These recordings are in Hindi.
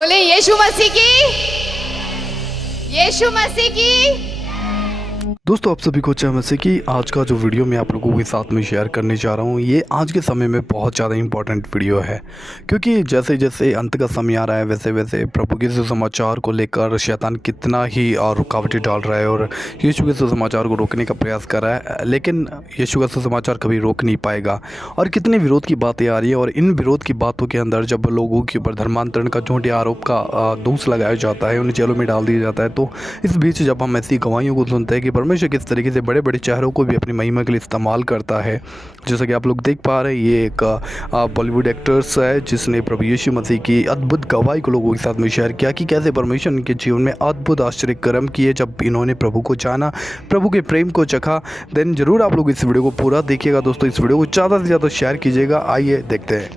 बोले यीशु मसीह की, यीशु मसीह की। दोस्तों, आप सभी को जय मसीह की। आज का जो वीडियो मैं आप लोगों के साथ में शेयर करने जा रहा हूँ, ये आज के समय में बहुत ज़्यादा इम्पोर्टेंट वीडियो है, क्योंकि जैसे जैसे अंत का समय आ रहा है वैसे वैसे प्रभु के सुसमाचार को लेकर शैतान कितना ही रुकावटें डाल रहा है और यीशु के सुसमाचार को रोकने का प्रयास कर रहा है, लेकिन यीशु का सुसमाचार कभी रोक नहीं पाएगा। और कितने विरोध की बातें आ रही है, और इन विरोध की बातों के अंदर जब लोगों के ऊपर धर्मांतरण का झूठे आरोप का दोष लगाया जाता है, उन्हें जेलों में डाल दिया जाता है, तो इस बीच जब हम ऐसी गवाहियों को सुनते हैं कि परमेश्वर किस तरीके से बड़े बड़े चेहरों को भी अपनी महिमा के लिए इस्तेमाल करता है। जैसा कि आप लोग देख पा रहे हैं, ये एक बॉलीवुड एक्ट्रेस है जिसने प्रभु यीशु मसीह की अद्भुत गवाही को लोगों के साथ में शेयर किया कि कैसे परमेश्वर इनके जीवन में अद्भुत आश्चर्य कर्म किए जब इन्होंने प्रभु को जाना, प्रभु के प्रेम को चखा। देन जरूर आप लोग इस वीडियो को पूरा देखिएगा। दोस्तों, इस वीडियो को ज़्यादा से ज़्यादा शेयर कीजिएगा। आइए देखते हैं।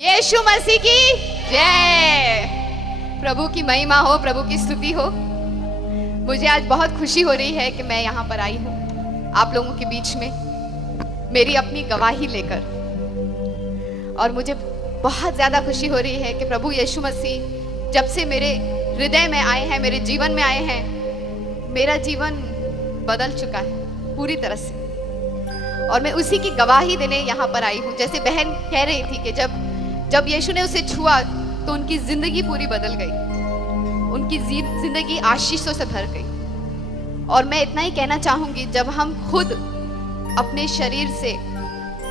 यीशु मसीह की जय। प्रभु की महिमा हो, प्रभु की स्तुति हो। मुझे आज बहुत खुशी हो रही है कि मैं यहाँ पर आई हूँ आप लोगों के बीच में मेरी अपनी गवाही लेकर। और मुझे बहुत ज़्यादा खुशी हो रही है कि प्रभु यीशु मसीह जब से मेरे हृदय में आए हैं, मेरे जीवन में आए हैं, मेरा जीवन बदल चुका है पूरी तरह से। और मैं उसी की गवाही देने यहाँ पर आई हूँ। जैसे बहन कह रही थी कि जब यीशु ने उसे छुआ तो उनकी ज़िंदगी पूरी बदल गई, उनकी जिंदगी आशीषों से भर गई। और मैं इतना ही कहना चाहूंगी, जब हम खुद अपने शरीर से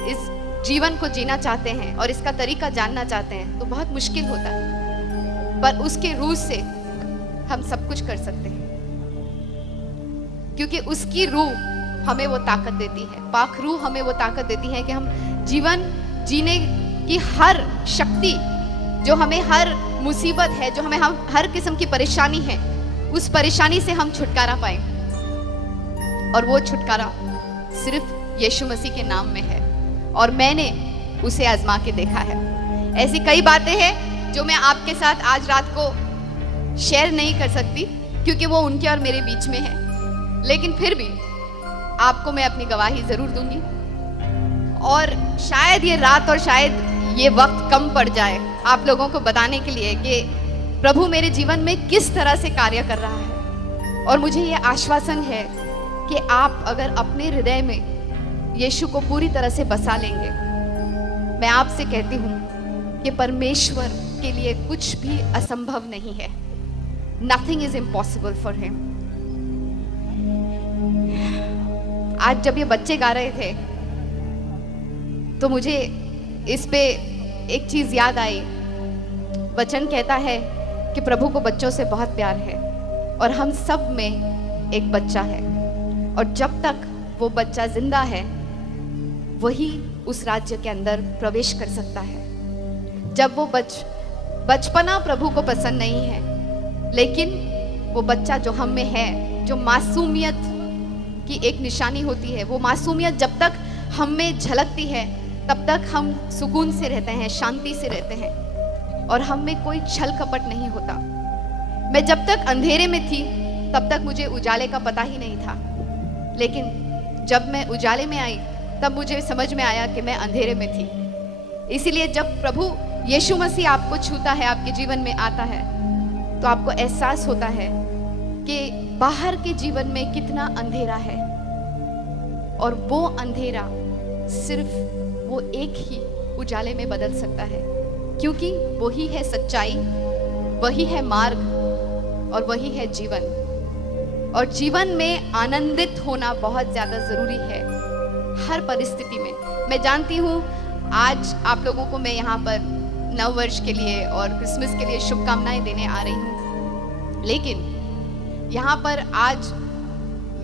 इस जीवन को जीना चाहते हैं और इसका तरीका जानना चाहते हैं तो बहुत मुश्किल होता है, पर उसके रूह से हम सब कुछ कर सकते हैं, क्योंकि उसकी रूह हमें वो ताकत देती है। पाक रूह हमें वो ताकत देती है कि हम जीवन जीने की हर शक्ति, जो हमें हर मुसीबत है, जो हमें हर किस्म की परेशानी है, उस परेशानी से हम छुटकारा पाएं। और वो छुटकारा सिर्फ यीशु मसीह के नाम में है, और मैंने उसे आजमा के देखा है। ऐसी कई बातें हैं जो मैं आपके साथ आज रात को शेयर नहीं कर सकती, क्योंकि वो उनके और मेरे बीच में है, लेकिन फिर भी आपको मैं अपनी गवाही जरूर दूंगी। और शायद ये रात और शायद ये वक्त कम पड़ जाए आप लोगों को बताने के लिए कि प्रभु मेरे जीवन में किस तरह से कार्य कर रहा है। और मुझे ये आश्वासन है कि आप अगर अपने हृदय में यीशु को पूरी तरह से बसा लेंगे, मैं आपसे कहती हूँ कि परमेश्वर के लिए कुछ भी असंभव नहीं है। Nothing is impossible for him। आज जब ये बच्चे गा रहे थे तो मुझे इस पे एक चीज याद आई। वचन कहता है कि प्रभु को बच्चों से बहुत प्यार है, और हम सब में एक बच्चा है, और जब तक वो बच्चा जिंदा है वही उस राज्य के अंदर प्रवेश कर सकता है। जब वो बचपना प्रभु को पसंद नहीं है, लेकिन वो बच्चा जो हम में है, जो मासूमियत की एक निशानी होती है, वो मासूमियत जब तक हम में झलकती है तब तक हम सुकून से रहते हैं, शांति से रहते हैं, और हम में कोई छल कपट नहीं होता। मैं जब तक अंधेरे में थी तब तक मुझे उजाले का पता ही नहीं था, लेकिन जब मैं उजाले में आई तब मुझे समझ में आया कि मैं अंधेरे में थी। इसीलिए जब प्रभु यीशु मसीह आपको छूता है, आपके जीवन में आता है, तो आपको एहसास होता है कि बाहर के जीवन में कितना अंधेरा है, और वो अंधेरा सिर्फ वो एक ही उजाले में बदल सकता है, क्योंकि वही है सच्चाई, वही है मार्ग, और वही है जीवन। और जीवन में आनंदित होना बहुत ज़्यादा ज़रूरी है हर परिस्थिति में। मैं जानती हूँ आज आप लोगों को मैं यहाँ पर नव वर्ष के लिए और क्रिसमस के लिए शुभकामनाएं देने आ रही हूँ, लेकिन यहाँ पर आज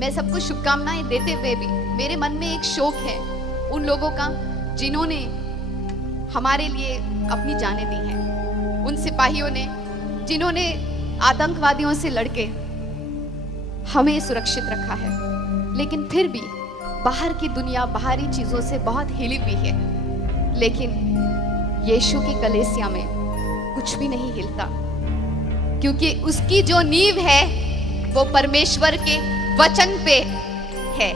मैं सबको शुभकामनाएं देते हुए भी मेरे मन में एक शोक है उन लोगों का जिन्होंने हमारे लिए अपनी जानें दी हैं, उन सिपाहियों ने जिन्होंने आतंकवादियों से लड़के हमें सुरक्षित रखा है। लेकिन फिर भी बाहर की दुनिया बाहरी चीज़ों से बहुत हिली हुई है, लेकिन यीशु की कलीसिया में कुछ भी नहीं हिलता, क्योंकि उसकी जो नींव है वो परमेश्वर के वचन पे है।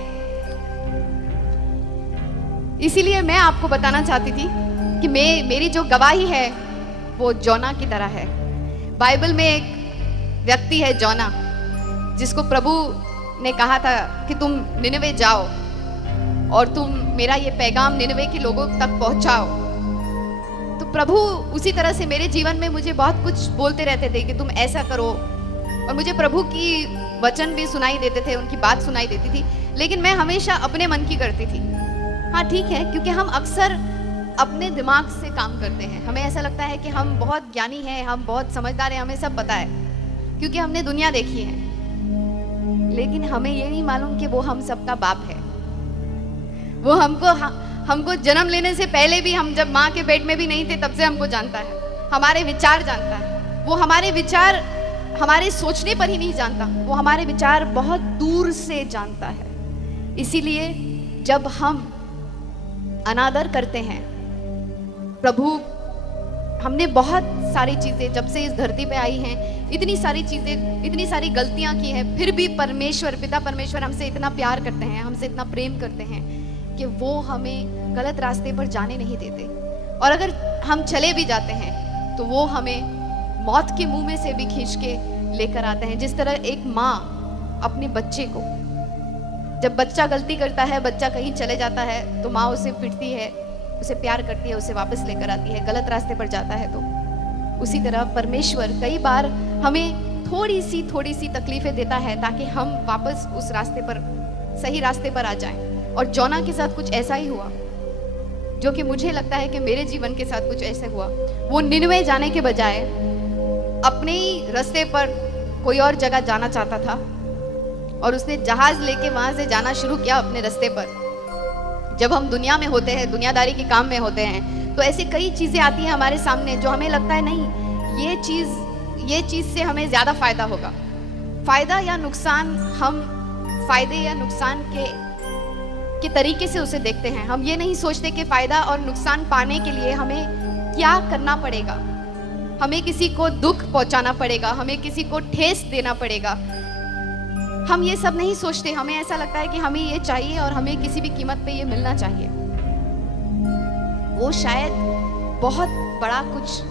इसीलिए मैं आपको बताना चाहती थी कि मेरी जो गवाही है वो जोना की तरह है। बाइबल में एक व्यक्ति है जोना, जिसको प्रभु ने कहा था कि तुम निनवे जाओ और तुम मेरा ये पैगाम निनवे के लोगों तक पहुंचाओ। तो प्रभु उसी तरह से मेरे जीवन में मुझे बहुत कुछ बोलते रहते थे कि तुम ऐसा करो, और मुझे प्रभु की वचन भी सुनाई देते थे, उनकी बात सुनाई देती थी, लेकिन मैं हमेशा अपने मन की करती थी। हाँ ठीक है, क्योंकि हम अक्सर अपने दिमाग से काम करते हैं। हमें ऐसा लगता है कि हम बहुत ज्ञानी हैं, हम बहुत समझदार हैं, हमें सब पता है, क्योंकि हमने दुनिया देखी है। लेकिन हमें ये नहीं मालूम कि वो हम सबका बाप है। वो हमको जन्म लेने से पहले भी, हम जब माँ के पेट में भी नहीं थे तब से हमको जानता है, हमारे विचार जानता है। वो हमारे विचार हमारे सोचने पर ही नहीं जानता, वो हमारे विचार बहुत दूर से जानता है। इसीलिए जब हम अनादर करते हैं प्रभु, हमने बहुत सारी चीजें जब से इस धरती पे आई हैं, इतनी सारी चीजें, इतनी सारी गलतियां की हैं, फिर भी परमेश्वर, पिता परमेश्वर हमसे इतना प्यार करते हैं, हमसे इतना प्रेम करते हैं कि वो हमें गलत रास्ते पर जाने नहीं देते। और अगर हम चले भी जाते हैं तो वो हमें मौत के मुंह में से भी खींच के लेकर आते हैं। जिस तरह एक माँ अपने बच्चे को, जब बच्चा गलती करता है, बच्चा कहीं चले जाता है, तो माँ उसे पिटती है, उसे प्यार करती है, उसे वापस लेकर आती है, गलत रास्ते पर जाता है तो। उसी तरह परमेश्वर कई बार हमें थोड़ी सी तकलीफें देता है ताकि हम वापस उस रास्ते पर, सही रास्ते पर आ जाएं। और जोना के साथ कुछ ऐसा ही हुआ, जो कि मुझे लगता है कि मेरे जीवन के साथ कुछ ऐसे हुआ। वो निनवे जाने के बजाय अपने ही रास्ते पर कोई और जगह जाना चाहता था, और उसने जहाज लेके वहां से जाना शुरू किया अपने रास्ते पर। जब हम दुनिया में होते हैं, दुनियादारी के काम में होते हैं, तो ऐसी कई चीजें आती हैं हमारे सामने जो हमें लगता है नहीं, ये चीज से हमें ज्यादा फायदा होगा। फायदा या नुकसान, हम फायदे या नुकसान के तरीके से उसे देखते हैं। हम ये नहीं सोचते कि फायदा और नुकसान पाने के लिए हमें क्या करना पड़ेगा, हमें किसी को दुख पहुंचाना पड़ेगा, हमें किसी को ठेस देना पड़ेगा। हम ये सब नहीं सोचते। हमें ऐसा लगता है कि हमें ये चाहिए और हमें किसी भी कीमत पे ये मिलना चाहिए। वो शायद बहुत बड़ा कुछ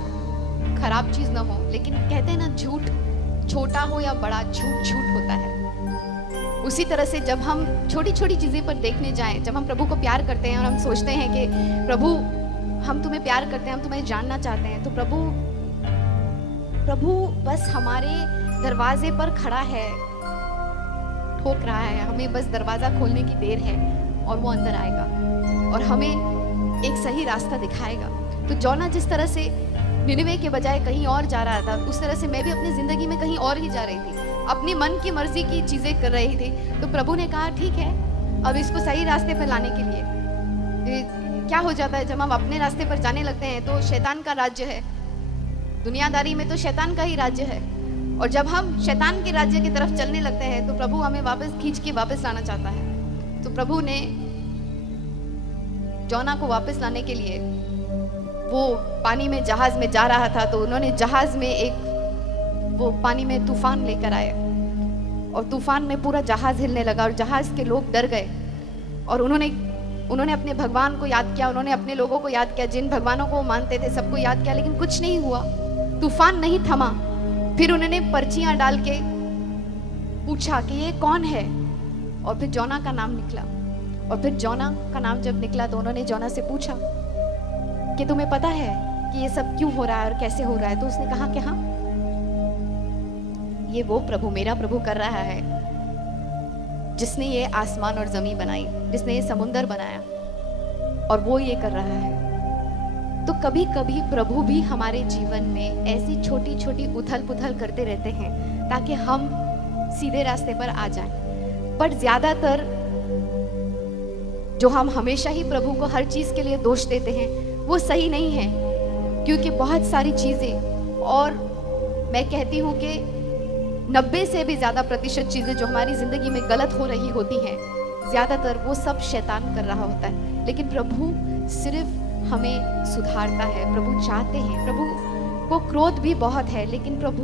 खराब चीज ना हो, लेकिन कहते हैं ना, झूठ छोटा हो या बड़ा, झूठ झूठ होता है। उसी तरह से जब हम छोटी छोटी चीजें पर देखने जाएं, जब हम प्रभु को प्यार करते हैं और हम सोचते हैं कि प्रभु हम तुम्हें प्यार करते हैं, हम तुम्हें जानना चाहते हैं, तो प्रभु बस हमारे दरवाजे पर खड़ा है, ठोक रहा है, हमें बस दरवाजा खोलने की देर है और वो अंदर आएगा और हमें एक सही रास्ता दिखाएगा। तो जोना जिस तरह से निनवे के बजाय कहीं और जा रहा था, उस तरह से मैं भी अपनी जिंदगी में कहीं और ही जा रही थी, अपनी मन की मर्जी की चीजें कर रही थी। तो प्रभु ने कहा ठीक है, अब इसको सही रास्ते पर लाने के लिए क्या हो जाता है, जब हम अपने रास्ते पर जाने लगते हैं तो शैतान का राज्य है, दुनियादारी में तो शैतान का ही राज्य है, और जब हम शैतान के राज्य की तरफ चलने लगते हैं तो प्रभु हमें वापस खींच के वापस लाना चाहता है। तो प्रभु ने जोना को वापस लाने के लिए, वो पानी में जहाज में जा रहा था, तो उन्होंने जहाज में वो पानी में तूफान लेकर आए और तूफान में पूरा जहाज हिलने लगा और जहाज के लोग डर गए और उन्होंने अपने भगवान को याद किया, उन्होंने अपने लोगों को याद किया, जिन भगवानों को मानते थे सबको याद किया, लेकिन कुछ नहीं हुआ, तूफान नहीं थमा। फिर उन्होंने पर्चियां डाल के पूछा कि ये कौन है, और फिर जोना का नाम निकला। और फिर जोना का नाम जब निकला तो उन्होंने जोना से पूछा कि तुम्हें पता है कि ये सब क्यों हो रहा है और कैसे हो रहा है? तो उसने कहा कि हाँ, ये वो प्रभु, मेरा प्रभु कर रहा है, जिसने ये आसमान और जमीन बनाई, जिसने ये समुंदर बनाया, और वो ये कर रहा है। तो कभी कभी प्रभु भी हमारे जीवन में ऐसी छोटी छोटी उथल पुथल करते रहते हैं ताकि हम सीधे रास्ते पर आ जाएं। पर ज्यादातर जो हम हमेशा ही प्रभु को हर चीज के लिए दोष देते हैं वो सही नहीं है, क्योंकि बहुत सारी चीजें, और मैं कहती हूँ कि 90 से भी ज्यादा प्रतिशत चीजें जो हमारी जिंदगी में गलत हो रही होती हैं, ज्यादातर वो सब शैतान कर रहा होता है। लेकिन प्रभु सिर्फ हमें सुधारता है, प्रभु चाहते हैं, प्रभु को क्रोध भी बहुत है, लेकिन प्रभु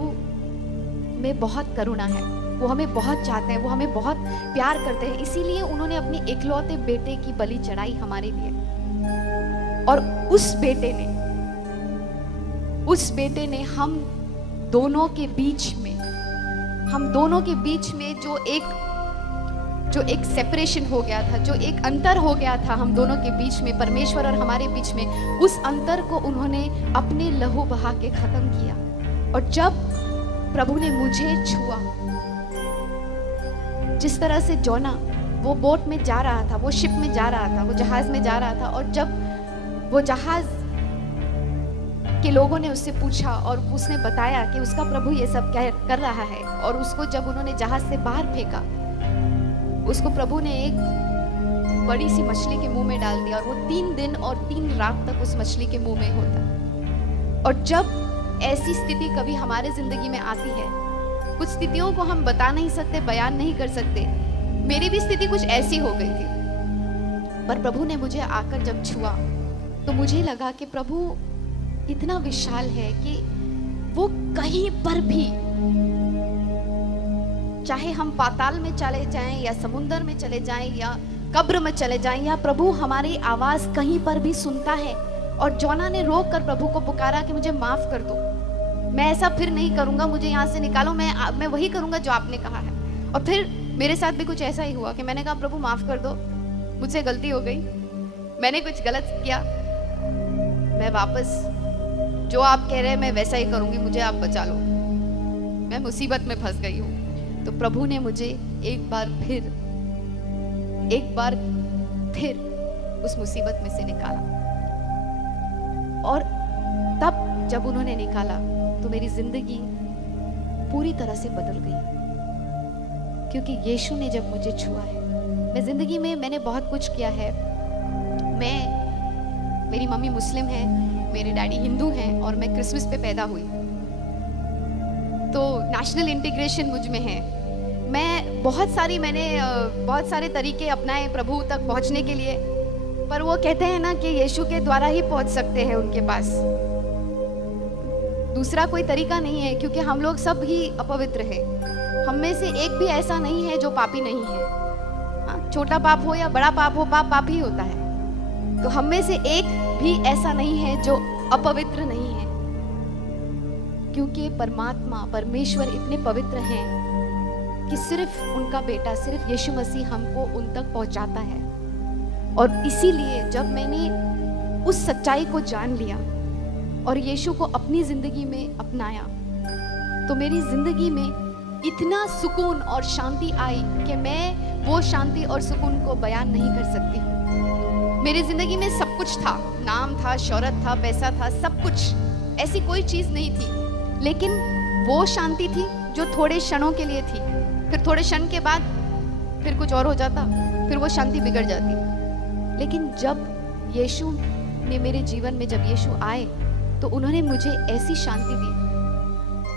में बहुत करुणा है, वो हमें बहुत चाहते हैं, वो हमें बहुत प्यार करते हैं। इसीलिए उन्होंने अपने इकलौते बेटे की बलि चढ़ाई हमारे लिए, और उस बेटे ने दोनों के बीच में, हम दोनों के बीच में जो एक सेपरेशन हो गया था, जो एक अंतर हो गया था हम दोनों के बीच में, परमेश्वर और हमारे बीच में, उस अंतर को उन्होंने अपने लहू बहा के खत्म किया। और जब प्रभु ने मुझे छुआ, जिस तरह से जोना वो बोट में जा रहा था, वो शिप में जा रहा था, वो जहाज में जा रहा था, और जब वो जहाज के लोगों ने उससे पूछा और उसने बताया कि उसका प्रभु ये सब कर रहा है, और उसको जब उन्होंने जहाज से बाहर फेंका, उसको प्रभु ने एक बड़ी सी मछली के मुंह में डाल दिया, और वो 3 दिन और 3 रात तक उस मछली के मुंह में होता। और जब ऐसी स्थिति कभी हमारे जिंदगी में आती है, कुछ स्थितियों को हम बता नहीं सकते, बयान नहीं कर सकते। मेरी भी स्थिति कुछ ऐसी हो गई थी, पर प्रभु ने मुझे आकर जब छुआ तो मुझे लगा कि प्रभु इतना विशाल है कि वो कहीं पर भी, चाहे हम पाताल में चले जाएं या समुद्र में चले जाएं या कब्र में चले जाएं, या प्रभु हमारी आवाज कहीं पर भी सुनता है। और जोना ने रोक कर प्रभु को पुकारा कि मुझे माफ कर दो, मैं ऐसा फिर नहीं करूंगा, मुझे यहाँ से निकालो, मैं वही करूंगा जो आपने कहा है। और फिर मेरे साथ भी कुछ ऐसा ही हुआ कि मैंने कहा प्रभु माफ कर दो, मुझसे गलती हो गई, मैंने कुछ गलत किया, मैं वापस जो आप कह रहे हैं मैं वैसा ही करूंगी, मुझे आप बचा लो, मैं मुसीबत में फंस गई हूँ। तो प्रभु ने मुझे एक बार फिर उस मुसीबत में से निकाला। और तब जब उन्होंने निकाला तो मेरी जिंदगी पूरी तरह से बदल गई, क्योंकि यीशु ने जब मुझे छुआ है। मैं जिंदगी में मैंने बहुत कुछ किया है। मेरी मम्मी मुस्लिम है, मेरे डैडी हिंदू हैं, और मैं क्रिसमस पे पैदा हुई, तो नेशनल इंटीग्रेशन मुझ में है। मैंने बहुत सारे तरीके अपनाए प्रभु तक पहुंचने के लिए, पर वो कहते हैं ना कि यीशु के द्वारा ही पहुंच सकते हैं उनके पास, दूसरा कोई तरीका नहीं है, क्योंकि हम लोग सब ही अपवित्र हैं। हम में से एक भी ऐसा नहीं है जो पापी नहीं है। हाँ, छोटा पाप हो या बड़ा पाप हो, पाप ही होता है। तो हम में से एक भी ऐसा नहीं है जो अपवित्र नहीं है, क्योंकि परमेश्वर इतने पवित्र हैं कि सिर्फ उनका बेटा, सिर्फ यीशु मसीह हमको उन तक पहुंचाता है। और इसीलिए जब मैंने उस सच्चाई को जान लिया और यीशु को अपनी जिंदगी में अपनाया, तो मेरी जिंदगी में इतना सुकून और शांति आई कि मैं वो शांति और सुकून को बयान नहीं कर सकती। मेरी जिंदगी में सब कुछ था, नाम था, शोहरत था, पैसा था, सब कुछ, ऐसी कोई चीज नहीं थी, लेकिन वो शांति थी जो थोड़े क्षणों के लिए थी, फिर थोड़े क्षण के बाद फिर कुछ और हो जाता, फिर वो शांति बिगड़ जाती। लेकिन जब यीशु ने मेरे जीवन में, जब यीशु आए, तो उन्होंने मुझे ऐसी शांति दी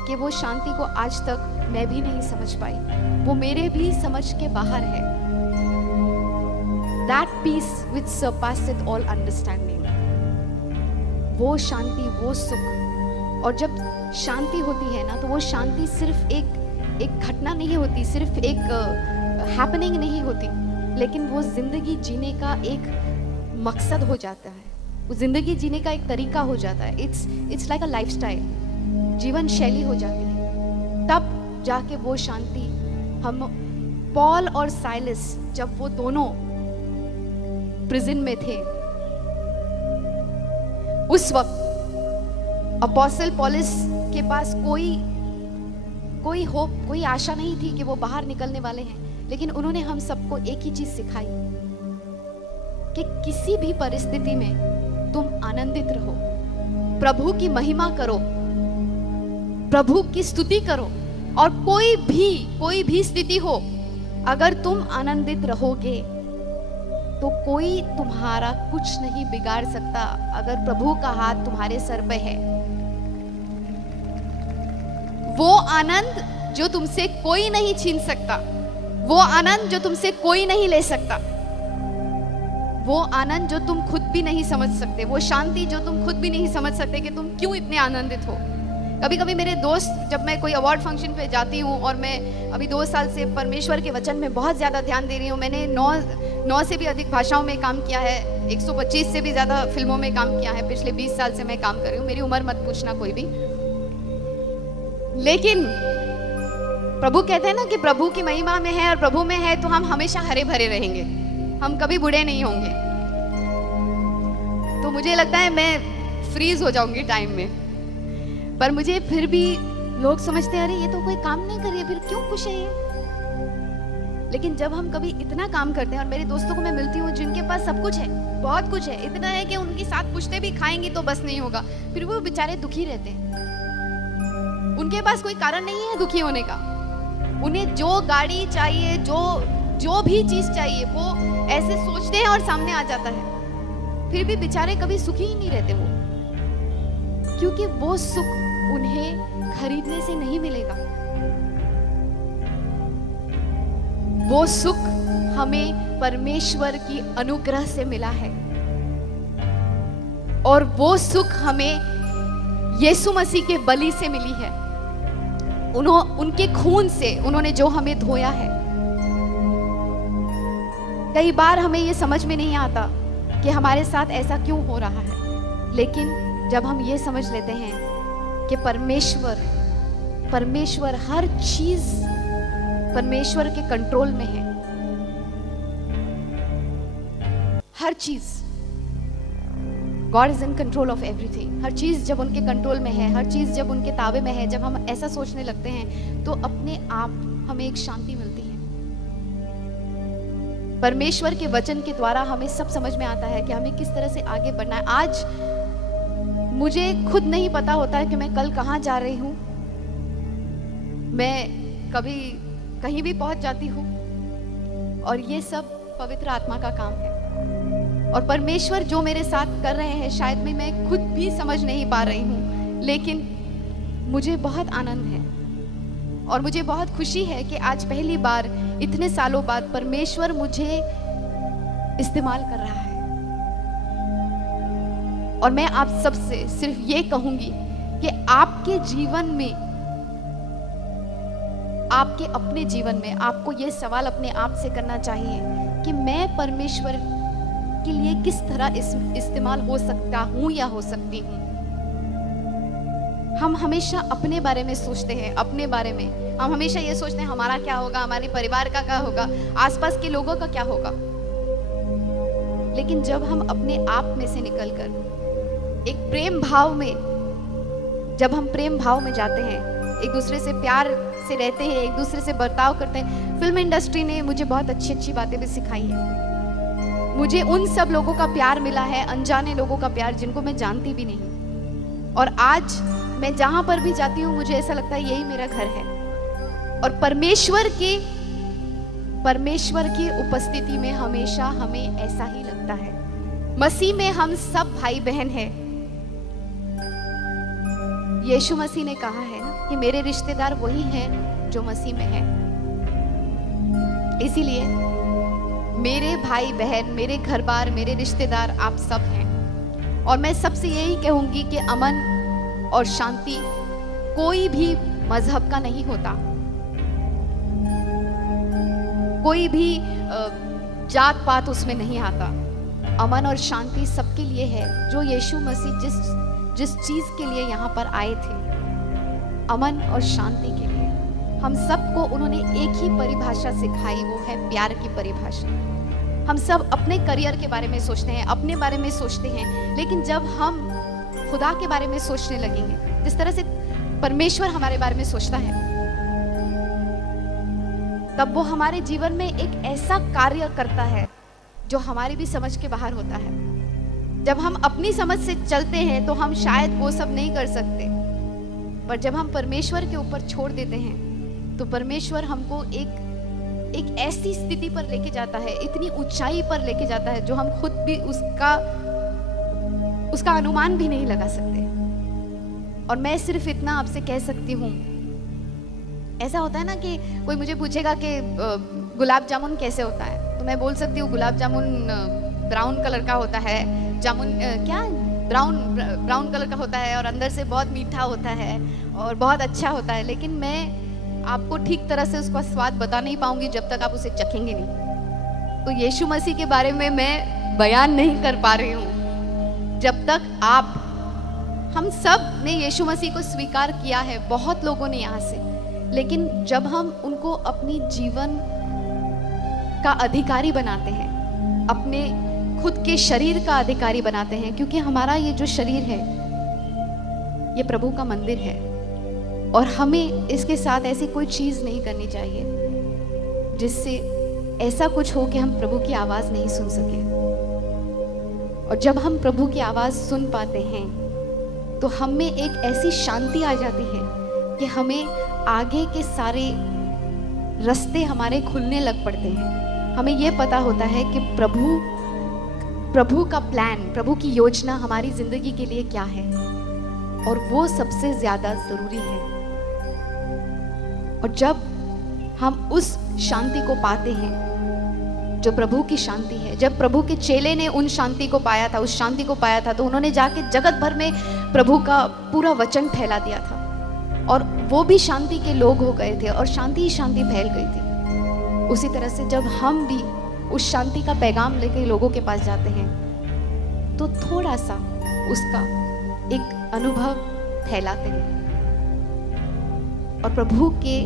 कि वो शांति को आज तक मैं भी नहीं समझ पाई, वो मेरे भी समझ के बाहर है। That peace which surpasseth all understanding, वो शांति, वो सुख। और जब शांति होती है ना, तो वो शांति सिर्फ एक घटना नहीं होती, सिर्फ एक हैपनिंग नहीं होती, लेकिन वो जिंदगी जीने का एक मकसद हो जाता है, वो जिंदगी जीने का एक तरीका हो जाता है। इट्स लाइक अ लाइफस्टाइल, जीवन शैली हो जाती है। तब जाके वो शांति, हम पॉल और साइलस जब वो दोनों प्रिजन में थे, उस वक्त अपोस्टल पौलुस के पास कोई होप, कोई आशा नहीं थी कि वो बाहर निकलने वाले हैं, लेकिन उन्होंने हम सबको एक ही चीज सिखाई कि किसी भी परिस्थिति में तुम आनंदित रहो, प्रभु की महिमा करो, प्रभु की स्तुति करो, और कोई भी स्थिति हो, अगर तुम आनंदित रहोगे तो कोई तुम्हारा कुछ नहीं बिगाड़ सकता, अगर प्रभु का हाथ तुम्हारे सर पे है। वो आनंद जो तुमसे कोई नहीं छीन सकता, वो आनंद जो तुमसे कोई नहीं ले सकता, वो आनंद जो तुम खुद भी नहीं समझ सकते, वो शांति जो तुम खुद भी नहीं समझ सकते कि तुम क्यों इतने आनंदित हो। कभी कभी मेरे दोस्त, जब मैं कोई अवार्ड फंक्शन पे जाती हूँ, और मैं अभी 2 साल से परमेश्वर के वचन में बहुत ज़्यादा ध्यान दे रही हूँ, मैंने 9 से भी अधिक भाषाओं में काम किया है, 125 से भी ज़्यादा फिल्मों में काम किया है, पिछले 20 साल से मैं काम कर रही हूँ, मेरी उम्र मत पूछना कोई भी। लेकिन प्रभु कहते हैं ना कि प्रभु की महिमा में है और प्रभु में है तो हम हमेशा हरे भरे रहेंगे, हम कभी बूढ़े नहीं होंगे। तो मुझे लगता है मैं फ्रीज हो जाऊंगी टाइम में, पर मुझे फिर भी लोग समझते हैं अरे ये तो कोई काम नहीं कर रही है, फिर क्यों खुश है ये। लेकिन जब हम कभी इतना काम करते हैं, और मेरे दोस्तों को मैं मिलती हूँ जिनके पास सब कुछ है, बहुत कुछ है, इतना है कि उनके साथ पूछते भी खाएंगी तो बस नहीं होगा, फिर वो बेचारे दुखी रहते हैं। उनके पास कोई कारण नहीं है दुखी होने का। उन्हें जो गाड़ी चाहिए, जो भी चीज चाहिए, वो ऐसे सोचते हैं और सामने आ जाता है, फिर भी बेचारे कभी सुखी ही नहीं रहते वो, क्योंकि वो सुख उन्हें खरीदने से नहीं मिलेगा। वो सुख हमें परमेश्वर की अनुग्रह से मिला है, और वो सुख हमें यीशु मसीह के बलि से मिली है। उनके खून से उन्होंने जो हमें धोया है। कई बार हमें ये समझ में नहीं आता कि हमारे साथ ऐसा क्यों हो रहा है, लेकिन जब हम ये समझ लेते हैं कि परमेश्वर हर चीज परमेश्वर के कंट्रोल में है, हर चीज, God is in control of everything. हर चीज जब उनके कंट्रोल में है, हर चीज जब उनके ताबे में है, जब हम ऐसा सोचने लगते हैं तो अपने आप हमें एक शांति मिलती है। परमेश्वर के वचन के द्वारा हमें सब समझ में आता है कि हमें किस तरह से आगे बढ़ना है। आज मुझे खुद नहीं पता होता है कि मैं कल कहाँ जा रही हूँ। मैं कभी कहीं भी पहुंच जाती हूँ, और ये सब पवित्र आत्मा का काम है। और परमेश्वर जो मेरे साथ कर रहे हैं शायद मैं खुद भी समझ नहीं पा रही हूँ, लेकिन मुझे बहुत आनंद है और मुझे बहुत खुशी है कि आज पहली बार इतने सालों बाद परमेश्वर मुझे इस्तेमाल कर रहा है। और मैं आप सबसे सिर्फ ये कहूंगी कि आपके जीवन में, आपके अपने जीवन में आपको ये सवाल अपने आप से करना चाहिए कि मैं परमेश्वर के लिए किस तरह इस्तेमाल हो सकता हूं या हो सकती हूं। हम हमेशा अपने बारे में सोचते हैं, अपने बारे में हम हमेशा ये सोचते हैं हमारा क्या होगा, हमारे परिवार का क्या होगा, आसपास के लोगों का क्या होगा। लेकिन जब हम अपने आप में से निकलकर एक प्रेम भाव में, जब हम प्रेम भाव में जाते हैं, एक दूसरे से प्यार से रहते हैं, एक दूसरे से बर्ताव करते हैं। फिल्म इंडस्ट्री ने मुझे बहुत अच्छी अच्छी बातें भी सिखाई है। मुझे उन सब लोगों का प्यार मिला है, अनजाने लोगों का प्यार, जिनको मैं जानती भी नहीं। और आज मैं जहां पर भी जाती हूँ मुझे ऐसा लगता है यही मेरा घर है। और परमेश्वर की उपस्थिति में हमेशा हमें ऐसा ही लगता है। मसीह में हम सब भाई बहन हैं। यीशु मसीह ने कहा है ना कि मेरे रिश्तेदार वही हैं जो मसीह में हैं। इसीलिए मेरे भाई बहन, मेरे घर बार, मेरे रिश्तेदार आप सब हैं। और मैं सबसे यही कहूंगी कि अमन और शांति कोई भी मजहब का नहीं होता, कोई भी जात पात उसमें नहीं आता। अमन और शांति सबके लिए है, जो यीशु मसीह जिस चीज के लिए यहाँ पर आए थे, अमन और शांति के लिए। हम सबको उन्होंने एक ही परिभाषा सिखाई, वो है प्यार की परिभाषा। हम सब अपने करियर के बारे में सोचते हैं, अपने बारे में सोचते हैं, लेकिन जब हम खुदा के बारे में सोचने लगेंगे, जिस तरह से परमेश्वर हमारे बारे में सोचता है, तब वो हमारे जीवन में एक ऐसा कार्य करता है जो हमारी भी समझ के बाहर होता है। जब हम अपनी समझ से चलते हैं तो हम शायद वो सब नहीं कर सकते, पर जब हम परमेश्वर के ऊपर छोड़ देते हैं तो परमेश्वर हमको एक ऐसी स्थिति पर लेके जाता है, इतनी ऊंचाई पर लेके जाता है जो हम खुद भी उसका अनुमान भी नहीं लगा सकते। और मैं सिर्फ इतना आपसे कह सकती हूँ, ऐसा होता है ना कि कोई मुझे पूछेगा कि गुलाब जामुन कैसे होता है, तो मैं बोल सकती हूँ गुलाब जामुन ब्राउन कलर का होता है, जामुन ब्राउन कलर का होता है और अंदर से बहुत मीठा होता है और बहुत अच्छा होता है। लेकिन मैं आपको ठीक तरह से उसका स्वाद बता नहीं पाऊंगी जब तक आप उसे चखेंगे नहीं। तो यीशु मसीह के बारे में मैं बयान नहीं कर पा रही हूँ जब तक आप हम सब ने यीशु मसीह को स्वीकार किया है, बहुत लोगों ने यहाँ से, लेकिन जब हम उनको अपनी जीवन का अधिकारी बनाते हैं, अपने खुद के शरीर का अधिकारी बनाते हैं, क्योंकि हमारा ये जो शरीर है ये प्रभु का मंदिर है और हमें इसके साथ ऐसी कोई चीज़ नहीं करनी चाहिए जिससे ऐसा कुछ हो कि हम प्रभु की आवाज़ नहीं सुन सके। और जब हम प्रभु की आवाज़ सुन पाते हैं तो हम में एक ऐसी शांति आ जाती है कि हमें आगे के सारे रास्ते हमारे खुलने लग पड़ते हैं। हमें ये पता होता है कि प्रभु का प्लान, प्रभु की योजना हमारी ज़िंदगी के लिए क्या है और वो सबसे ज़्यादा ज़रूरी है। और जब हम उस शांति को पाते हैं जो प्रभु की शांति है, जब प्रभु के चेले ने उन शांति को पाया था, उस शांति को पाया था, तो उन्होंने जाके जगत भर में प्रभु का पूरा वचन फैला दिया था और वो भी शांति के लोग हो गए थे और शांति ही शांति फैल गई थी। उसी तरह से जब हम भी उस शांति का पैगाम लेकर लोगों के पास जाते हैं तो थोड़ा सा उसका एक अनुभव फैलाते हैं। और प्रभु के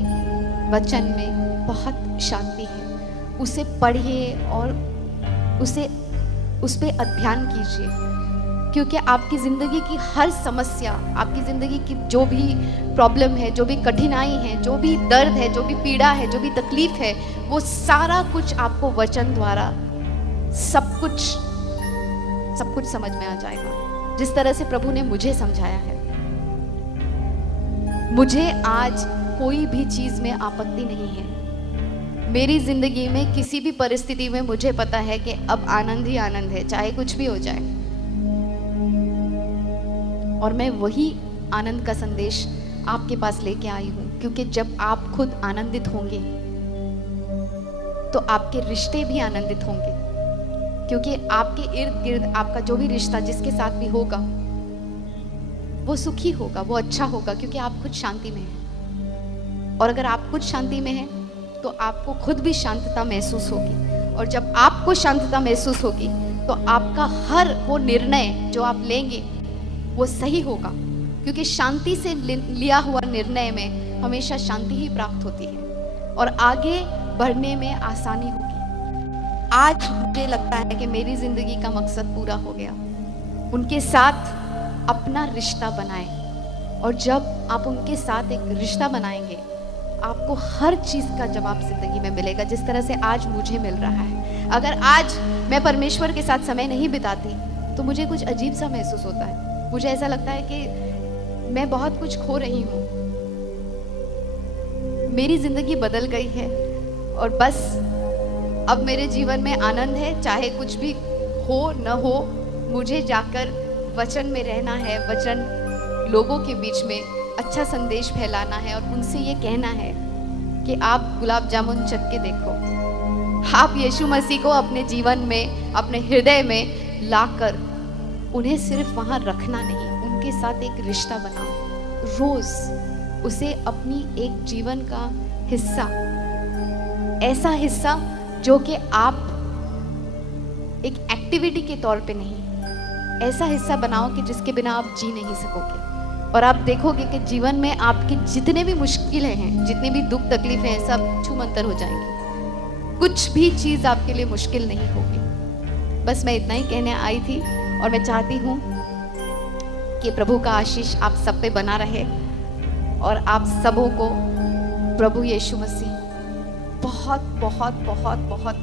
वचन में बहुत शांति है, उसे पढ़िए और उस पे अध्ययन कीजिए, क्योंकि आपकी ज़िंदगी की हर समस्या, आपकी ज़िंदगी की जो भी प्रॉब्लम है, जो भी कठिनाई है, जो भी दर्द है, जो भी पीड़ा है, जो भी तकलीफ है, वो सारा कुछ आपको वचन द्वारा सब कुछ समझ में आ जाएगा। जिस तरह से प्रभु ने मुझे समझाया है, मुझे आज कोई भी चीज़ में आपत्ति नहीं है। मेरी ज़िंदगी में किसी भी परिस्थिति में मुझे पता है कि अब आनंद ही आनंद है, चाहे कुछ भी हो जाए। और मैं वही आनंद का संदेश आपके पास लेके आई हूँ, क्योंकि जब आप खुद आनंदित होंगे तो आपके रिश्ते भी आनंदित होंगे, क्योंकि आपके इर्द गिर्द आपका जो भी रिश्ता जिसके साथ भी होगा वो सुखी होगा, वो अच्छा होगा, क्योंकि आप खुद शांति में हैं। और अगर आप खुद शांति में हैं तो आपको खुद भी शांतता महसूस होगी, और जब आपको शांतता महसूस होगी तो आपका हर वो निर्णय जो आप लेंगे वो सही होगा, क्योंकि शांति से लिया हुआ निर्णय में हमेशा शांति ही प्राप्त होती है और आगे बढ़ने में आसानी होगी। आज मुझे लगता है कि मेरी ज़िंदगी का मकसद पूरा हो गया। उनके साथ अपना रिश्ता बनाएं, और जब आप उनके साथ एक रिश्ता बनाएंगे आपको हर चीज़ का जवाब ज़िंदगी में मिलेगा, जिस तरह से आज मुझे मिल रहा है। अगर आज मैं परमेश्वर के साथ समय नहीं बिताती तो मुझे कुछ अजीब सा महसूस होता है। मुझे ऐसा लगता है कि मैं बहुत कुछ खो रही हूँ। मेरी ज़िंदगी बदल गई है और बस अब मेरे जीवन में आनंद है, चाहे कुछ भी हो न हो। मुझे जाकर वचन में रहना है, वचन लोगों के बीच में अच्छा संदेश फैलाना है और उनसे ये कहना है कि आप गुलाब जामुन चख के देखो, आप यीशु मसीह को अपने जीवन में, अपने हृदय में लाकर उन्हें सिर्फ वहाँ रखना नहीं, उनके साथ एक रिश्ता बनाओ। रोज़ उसे अपनी एक जीवन का हिस्सा, ऐसा हिस्सा जो कि आप एक एक्टिविटी के तौर पे नहीं, ऐसा हिस्सा बनाओ कि जिसके बिना आप जी नहीं सकोगे। और आप देखोगे कि जीवन में आपके जितने भी मुश्किलें हैं, जितनी भी दुख तकलीफें हैं, सब छूमंतर हो जाएंगी। कुछ भी चीज़ आपके लिए मुश्किल नहीं होगी। बस मैं इतना ही कहने आई थी और मैं चाहती हूँ कि प्रभु का आशीष आप सब पे बना रहे और आप सबों को प्रभु यीशु मसीह बहुत बहुत बहुत बहुत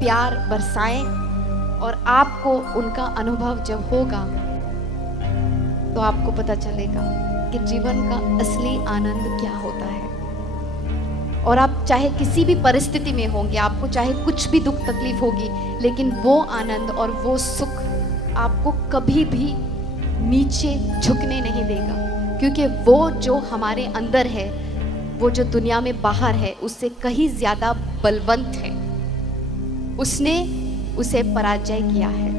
प्यार बरसाएं, और आपको उनका अनुभव जब होगा तो आपको पता चलेगा कि जीवन का असली आनंद क्या होता है। और आप चाहे किसी भी परिस्थिति में होंगे, आपको चाहे कुछ भी दुख तकलीफ होगी, लेकिन वो आनंद और वो सुख आपको कभी भी नीचे झुकने नहीं देगा, क्योंकि वो जो हमारे अंदर है, वो जो दुनिया में बाहर है, उससे कहीं ज़्यादा बलवंत है। उसने उसे पराजय किया है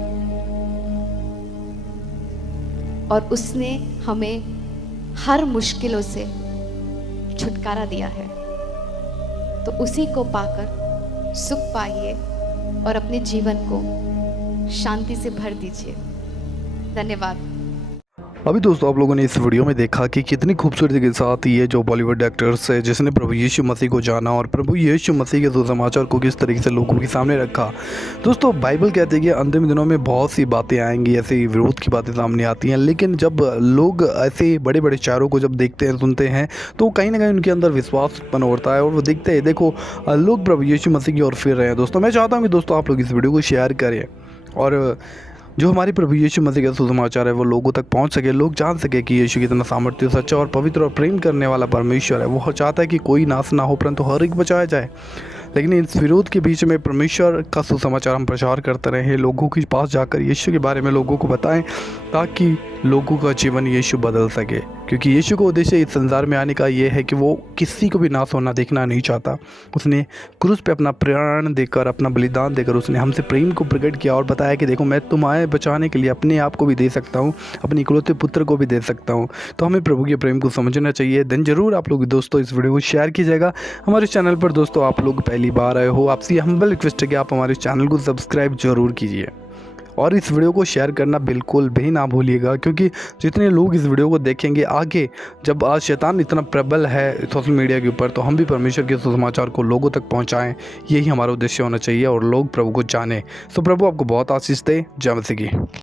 और उसने हमें हर मुश्किलों से छुटकारा दिया है। तो उसी को पाकर सुख पाइए और अपने जीवन को शांति से भर दीजिए। धन्यवाद। अभी दोस्तों आप लोगों ने इस वीडियो में देखा कि कितनी खूबसूरती के साथ ये जो बॉलीवुड एक्टर्स है जिसने प्रभु यीशु मसीह को जाना और प्रभु यीशु मसीह के सुसमाचार को किस तरीके से लोगों के सामने रखा। दोस्तों बाइबल कहती है कि अंतिम दिनों में बहुत सी बातें आएंगी, ऐसी विरोध की बातें सामने आती हैं, लेकिन जब लोग ऐसे बड़े बड़े चारों को जब देखते हैं सुनते हैं तो कहीं ना कहीं उनके अंदर विश्वास उत्पन्न होता है और वो देखते हैं देखो लोग प्रभु यीशु मसीह की ओर फिर रहे हैं। दोस्तों मैं चाहता हूँ कि दोस्तों आप लोग इस वीडियो को शेयर करें और जो हमारी प्रभु यीशु मसीह का सुसमाचार है वो लोगों तक पहुंच सके, लोग जान सके कि यीशु कितना सामर्थ्य, सच्चा और पवित्र और प्रेम करने वाला परमेश्वर है। वो चाहता है कि कोई नाश ना हो परंतु हर एक बचाया जाए। लेकिन इस विरोध के बीच में परमेश्वर का सुसमाचार हम प्रचार करते रहें, लोगों के पास जाकर यीशु के बारे में लोगों को बताएं ताकि लोगों का जीवन यीशु बदल सके। क्योंकि यीशु का उद्देश्य इस संसार में आने का ये है कि वो किसी को भी नाश होना देखना नहीं चाहता। उसने क्रूस पे अपना प्राण देकर, अपना बलिदान देकर उसने हमसे प्रेम को प्रकट किया और बताया कि देखो मैं तुम्हारे बचाने के लिए अपने आप को भी दे सकता हूँ, अपने इकलौते पुत्र को भी दे सकता हूँ। तो हमें प्रभु के प्रेम को समझना चाहिए। देन जरूर आप लोग दोस्तों इस वीडियो को शेयर कीजिएगा। हमारे चैनल पर दोस्तों आप लोग पहली बार आए हो, आपसे हम्बल रिक्वेस्ट है कि आप हमारे चैनल को सब्सक्राइब जरूर कीजिए और इस वीडियो को शेयर करना बिल्कुल भी ना भूलिएगा। क्योंकि जितने लोग इस वीडियो को देखेंगे आगे, जब आज शैतान इतना प्रबल है सोशल मीडिया के ऊपर, तो हम भी परमेश्वर के सुसमाचार को लोगों तक पहुंचाएं, यही हमारा उद्देश्य होना चाहिए और लोग प्रभु को जाने। तो प्रभु आपको बहुत आशीष दे। जय मसीह की।